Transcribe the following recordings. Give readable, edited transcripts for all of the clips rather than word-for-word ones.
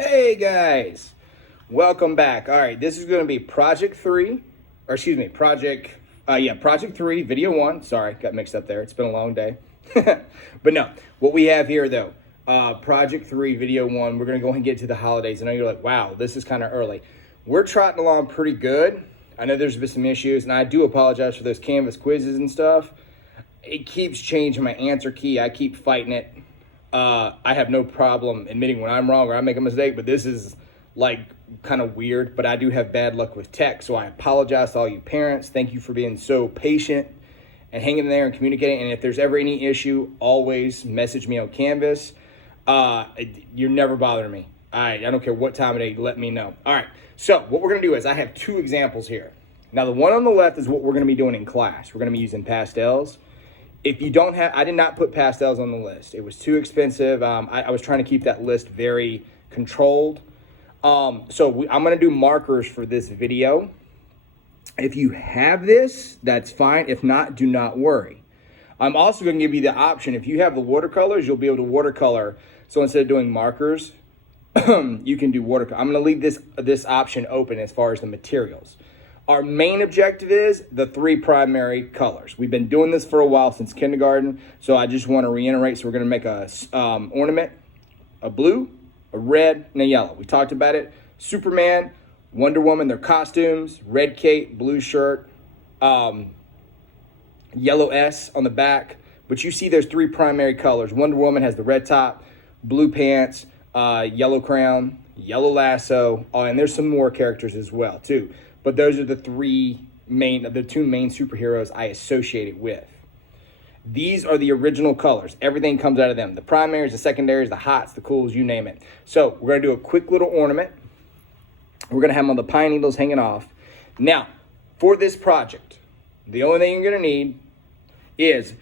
Hey guys, welcome back. All right, this is going to be project 3, or excuse me, project 3, video 1. Sorry, got mixed up there. It's been a long day. But no, what we have here though, project 3, video 1, we're going to go ahead and get to the holidays. I know you're like, wow, this is kind of early. We're trotting along pretty good. I know there's been some issues, and I do apologize for those Canvas quizzes and stuff. It keeps changing my answer key. I keep fighting it. I have no problem admitting when I'm wrong or I make a mistake, but this is like kind of weird. But I do have bad luck with tech, so I apologize to all you parents. Thank you for being so patient and hanging in there and communicating. And if there's ever any issue, always message me on Canvas. You're never bothering me. I don't care what time of day, let me know. All right, so what we're gonna do is I have 2 examples here. Now the one on the left is what we're gonna be doing in class. We're gonna be using pastels. If you don't have, I did not put pastels on the list. It was too expensive. I was trying to keep that list very controlled. I'm gonna do markers for this video. If you have this, that's fine. If not, do not worry. I'm also gonna give you the option, if you have the watercolors, you'll be able to watercolor. So instead of doing markers, you can do watercolor. I'm gonna leave this option open as far as the materials. Our main objective is the 3 primary colors. We've been doing this for a while, since kindergarten, so I just want to reiterate. So we're going to make a ornament, a blue, a red, and a yellow. We talked about it. Superman, Wonder Woman, their costumes, red cape, blue shirt, yellow S on the back. But you see there's 3 primary colors. Wonder Woman has the red top, blue pants, yellow crown, yellow lasso, and there's some more characters as well, too. But those are the 2 main superheroes I associate it with. These are the original colors. Everything comes out of them. The primaries, the secondaries, the hots, the cools, you name it. So we're going to do a quick little ornament. We're going to have them on the pine needles hanging off. Now, for this project, the only thing you're going to need is,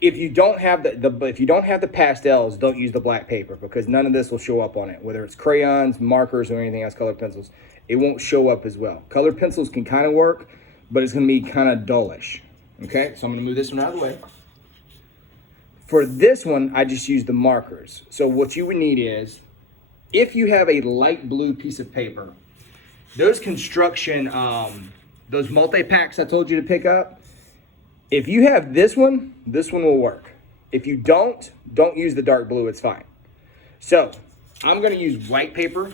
if you don't have the pastels, don't use the black paper, because none of this will show up on it. Whether it's crayons, markers, or anything else, colored pencils, it won't show up as well. Colored pencils can kind of work, but it's going to be kind of dullish. Okay, so I'm going to move this one out of the way. For this one, I just use the markers. So what you would need is, if you have a light blue piece of paper, those construction, those multi-packs I told you to pick up, if you have this one will work. If you don't use the dark blue, it's fine. So I'm going to use white paper,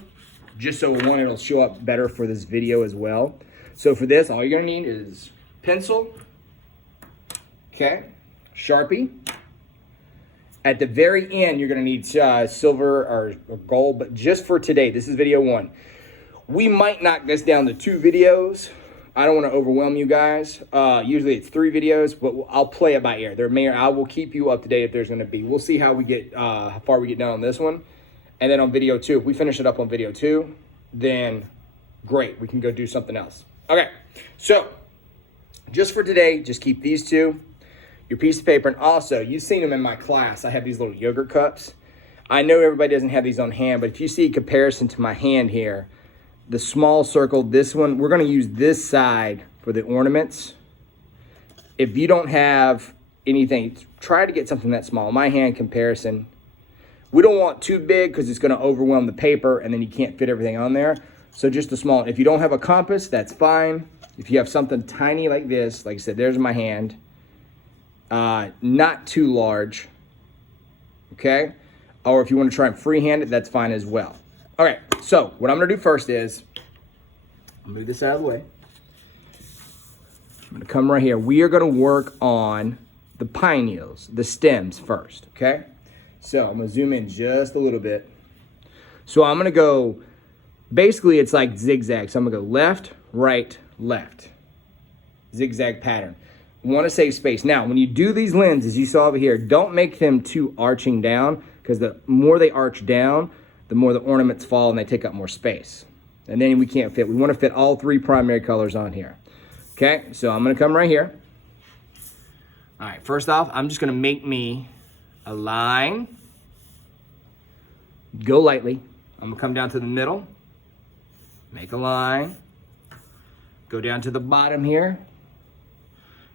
just so it'll show up better for this video as well. So for this, all you're gonna need is pencil, okay, Sharpie. At the very end, you're gonna need silver or gold, but just for today, this is video 1. We might knock this down to 2 videos. I don't wanna overwhelm you guys. Usually it's 3 videos, but I'll play it by ear. I will keep you up to date if there's gonna be. We'll see how far we get down on this one. And then on video 2, if we finish it up on video 2, then great, we can go do something else. Okay, so just for today, just keep these 2, your piece of paper, and also, you've seen them in my class. I have these little yogurt cups. I know everybody doesn't have these on hand, but if you see a comparison to my hand here, the small circle, this one, we're gonna use this side for the ornaments. If you don't have anything, try to get something that small. My hand comparison, we don't want too big because it's going to overwhelm the paper and then you can't fit everything on there. So just a small. If you don't have a compass, that's fine. If you have something tiny like this, like I said, there's my hand. Not too large, okay? Or if you want to try and freehand it, that's fine as well. All right, so what I'm going to do first is, I'll move this out of the way. I'm going to come right here. We are going to work on the pine needles, the stems first, okay? So I'm gonna zoom in just a little bit. So I'm gonna go, basically it's like zigzag. So I'm gonna go left, right, left. Zigzag pattern. Wanna save space. Now, when you do these lenses, you saw over here, don't make them too arching down, because the more they arch down, the more the ornaments fall and they take up more space. And then we can't fit. We wanna fit all 3 primary colors on here. Okay, so I'm gonna come right here. All right, first off, I'm just gonna make me a line, go lightly. I'm gonna come down to the middle, make a line, go down to the bottom here,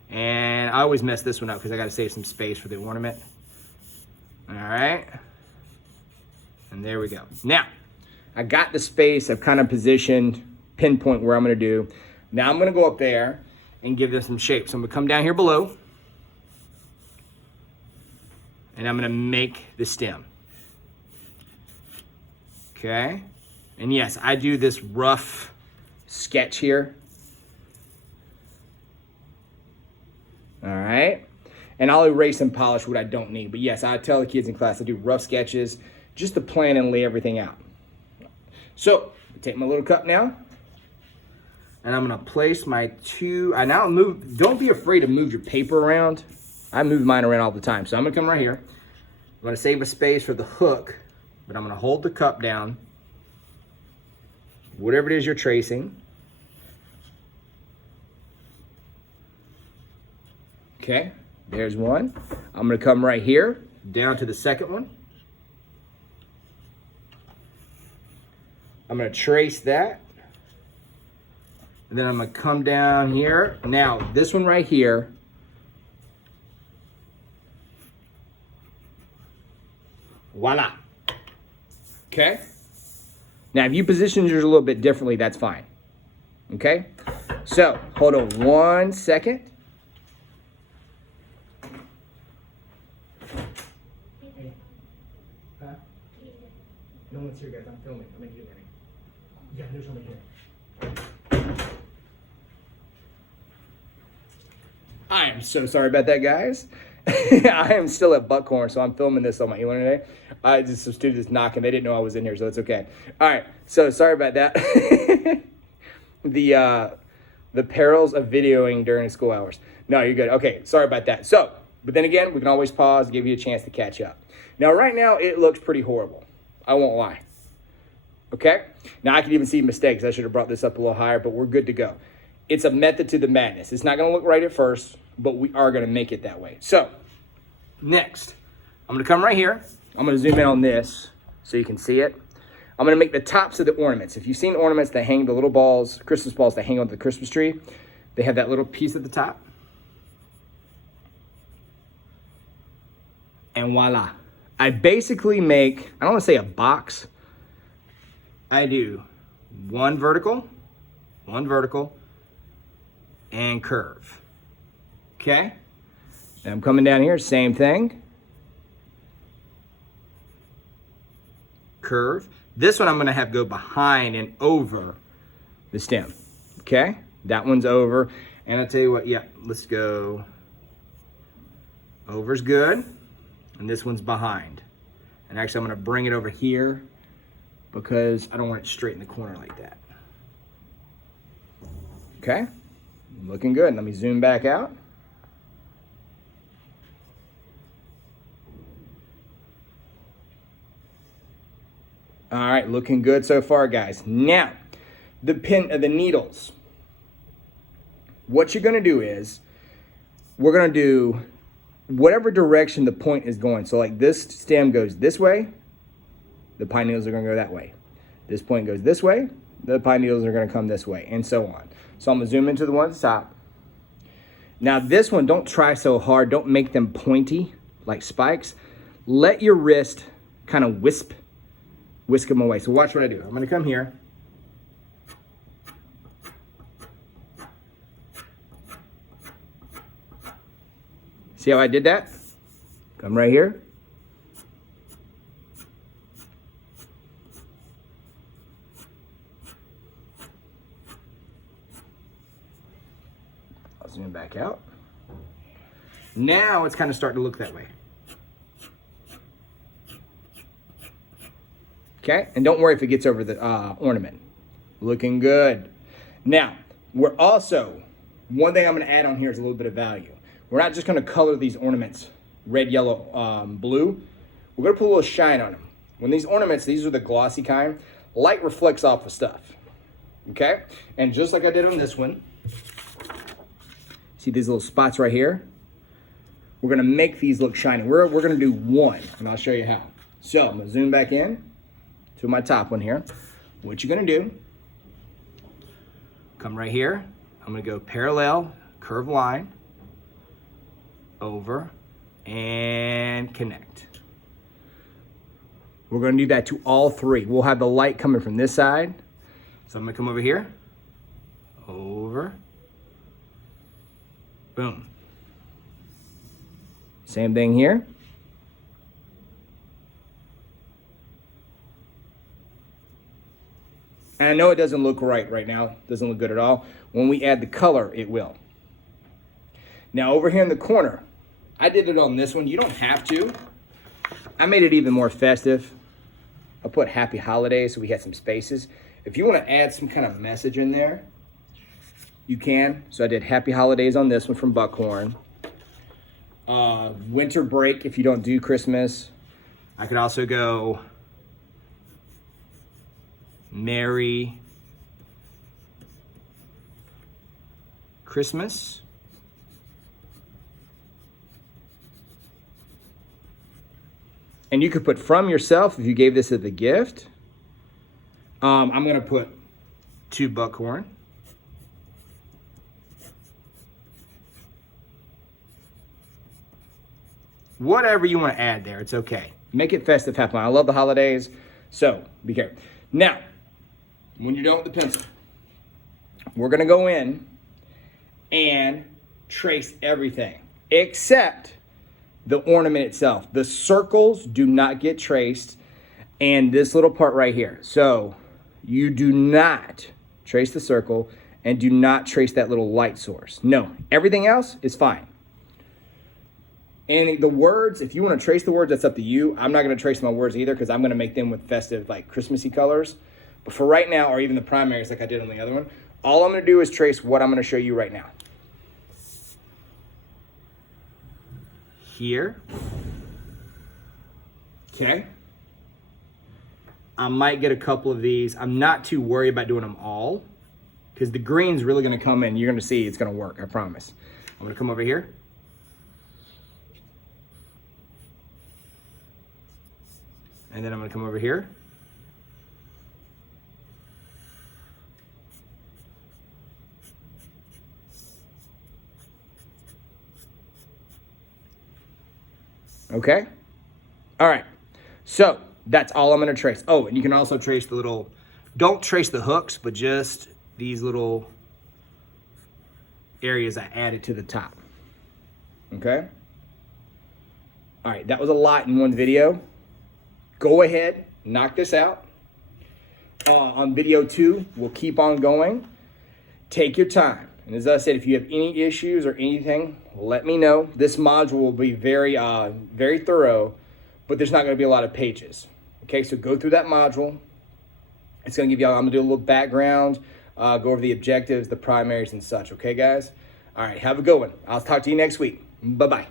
and I always mess this one up because I gotta save some space for the ornament. All right, and there we go. Now, I got the space, I've kind of positioned, pinpoint where I'm gonna do. Now I'm gonna go up there and give this some shape. So I'm gonna come down here below and I'm gonna make the stem. Okay, and yes, I do this rough sketch here. All right, and I'll erase and polish what I don't need. But yes, I tell the kids in class I do rough sketches just to plan and lay everything out. So I take my little cup now, and I'm gonna place my two. I now move. Don't be afraid to move your paper around. I move mine around all the time. So I'm gonna come right here. I'm gonna save a space for the hook, but I'm gonna hold the cup down. Whatever it is you're tracing. Okay, there's one. I'm gonna come right here, down to the second one. I'm gonna trace that. And then I'm gonna come down here. Now, this one right here, voila. Okay? Now, if you position yours a little bit differently, that's fine. Okay? So, hold on 1 second. Huh? No one's here, guys. I'm filming. I'm in here. Yeah, there's somebody here. I am so sorry about that, guys. I am still at Buckhorn, so I'm filming this on my e-learning today. Just some students knocking. They didn't know I was in here, so it's okay. All right, so sorry about that. The perils of videoing during school hours. No, you're good. Okay, sorry about that. So, but then again, we can always pause, give you a chance to catch up. Now, right now, it looks pretty horrible. I won't lie. Okay? Now, I can even see mistakes. I should have brought this up a little higher, but we're good to go. It's a method to the madness. It's not going to look right at first, but we are going to make it that way. So, next, I'm going to come right here. I'm going to zoom in on this so you can see it. I'm going to make the tops of the ornaments. If you've seen ornaments that hang, the little balls, Christmas balls that hang on the Christmas tree, they have that little piece at the top. And voila. I basically make, I don't want to say a box. I do one vertical, and curve. Okay? And I'm coming down here, same thing. Curve. This one I'm gonna have go behind and over the stem. Okay? That one's over. And I'll tell you what, yeah, let's go. Over's good. And this one's behind. And actually I'm gonna bring it over here because I don't want it straight in the corner like that. Okay? Looking good. Let me zoom back out. All right, looking good so far, guys. Now, the needles. What you're gonna do is, we're gonna do whatever direction the point is going. So like this stem goes this way, the pine needles are gonna go that way. This point goes this way, the pine needles are gonna come this way, and so on. So I'm gonna zoom into the one at the top. Now this one, don't try so hard. Don't make them pointy like spikes. Let your wrist kind of whisk them away. So watch what I do. I'm gonna come here. See how I did that? Come right here. I'll zoom back out. Now it's kind of starting to look that way. Okay, and don't worry if it gets over the ornament. Looking good. Now, we're also, one thing I'm gonna add on here is a little bit of value. We're not just gonna color these ornaments red, yellow, blue. We're gonna put a little shine on them. When these ornaments, these are the glossy kind, light reflects off the stuff, okay? And just like I did on this one, see these little spots right here? We're gonna make these look shiny. We're gonna do one, and I'll show you how. So I'm gonna zoom back in to my top one here. What you're gonna do, come right here. I'm gonna go parallel, curved line, over, and connect. We're gonna do that to all three. We'll have the light coming from this side. So I'm gonna come over here, over, boom. Same thing here. And I know it doesn't look right now. Doesn't look good at all. When we add the color, it will. Now over here in the corner, I did it on this one. You don't have to. I made it even more festive. I put Happy Holidays so we had some spaces. If you want to add some kind of message in there, you can. So I did Happy Holidays on this one from Buckhorn. Winter break if you don't do Christmas. I could also go Merry Christmas. And you could put from yourself if you gave this as a gift. I'm gonna put to Buckhorn. Whatever you want to add there, it's okay. Make it festive, have fun. I love the holidays, so be careful. Now, when you're done with the pencil, we're gonna go in and trace everything except the ornament itself. The circles do not get traced, and this little part right here. So you do not trace the circle and do not trace that little light source. No, everything else is fine. And the words, if you want to trace the words, that's up to you. I'm not going to trace my words either because I'm going to make them with festive, like Christmassy colors. But for right now, or even the primaries like I did on the other one, all I'm going to do is trace what I'm going to show you right now. Here. Okay. I might get a couple of these. I'm not too worried about doing them all because the green's really going to come in. You're going to see it's going to work, I promise. I'm going to come over here. And then I'm going to come over here. Okay. All right. So that's all I'm going to trace. Oh, and you can also trace the little, don't trace the hooks, but just these little areas I added to the top. Okay. All right. That was a lot in one video. Go ahead, knock this out. On video 2, we'll keep on going. Take your time. And as I said, if you have any issues or anything, let me know. This module will be very thorough, but there's not going to be a lot of pages. Okay, so go through that module. It's going to give you, I'm going to do a little background, go over the objectives, the primaries and such. Okay, guys? All right, have a good one. I'll talk to you next week. Bye-bye.